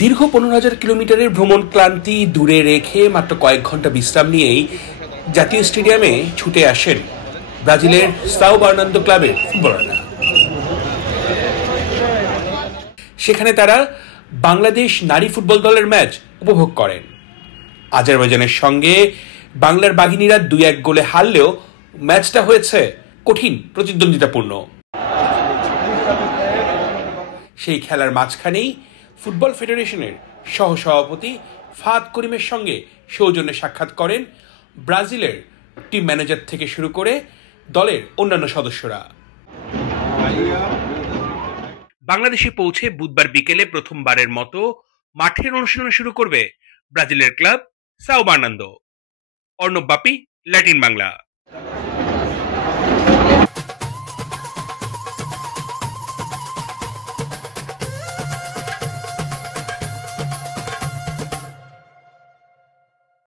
দীর্ঘ 15,000 কিলোমিটারের ভ্রমণ ক্লান্তি দূরে রেখে মাত্র কয়েক ঘন্টা বিশ্রাম নিয়েই জাতীয় স্টেডিয়ামে ছুটে আসেন ব্রাজিলের সাও বার্নান্দো ক্লাবের ফুটবলাররা। সেখানে তারা বাংলাদেশ নারী ফুটবল দলের ম্যাচ উপভোগ করেন। আজারবাইজানের সঙ্গে বাংলার বাঘিনীরা 2-1 গোলে হারলেও ম্যাচটা হয়েছে কঠিন প্রতিদ্বন্দ্বিতাপূর্ণ। সেই খেলার মাঝখানেই ফুটবল ফেডারেশনের সহসভাপতি ফাহাদ করিমের সঙ্গে সৌজন্যে সাক্ষাৎ করেন ব্রাজিলের টিম ম্যানেজার থেকে শুরু করে দলের অন্যান্য সদস্যরা। বাংলাদেশে পৌঁছে বুধবার বিকেলে প্রথমবারের মতো মাঠের অনুশীলন শুরু করবে ব্রাজিলের ক্লাব সাও বার্নান্দো। অর্ণব বাপি, ল্যাটিন বাংলা।